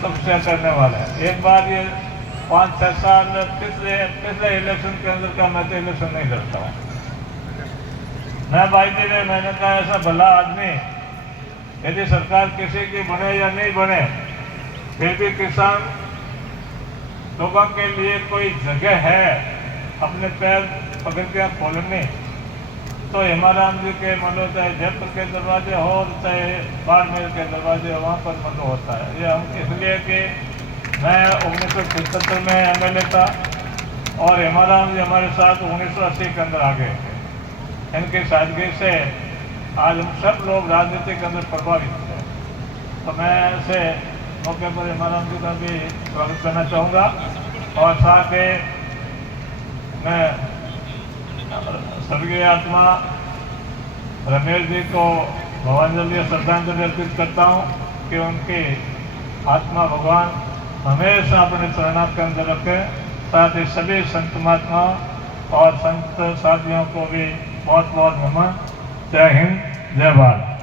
तपस्या करने वाला है। एक बार ये 5-6 साल पिछले इलेक्शन के अंदर का मैं तो इलेक्शन नहीं लड़ता हूँ। मैं भाई जी ने मैंने कहा ऐसा भला आदमी यदि सरकार किसी की बने या नहीं बने फिर भी किसान लोगों के लिए कोई जगह है अपने पैर पगड़ियाँ खोलने, तो हेमाराम जी के मनो चाहे जयपुर के दरवाजे हो चाहे बाड़मेर के दरवाजे हो, वहाँ पर मनो होता है। ये हम इसलिए कि मैं 1975 में MLA था और हेमाराम जी हमारे साथ 1980 के अंदर आ गए थे। इनकी सादगी से आज हम सब लोग राजनीति के अंदर प्रभावित थे। तो मैं ऐसे मौके पर हेमाराम जी का भी स्वागत करना चाहूँगा और साथ ही मैं स्वर्गीय आत्मा रमेश जी को भावांजलि श्रद्धांजलि अर्पित करता हूँ कि उनकी आत्मा भगवान हमेशा अपने चरणार्थ के अंदर रखे। साथ ही सभी संत महात्माओं और संत साथियों को भी बहुत बहुत नमन। जय हिंद, जय भारत।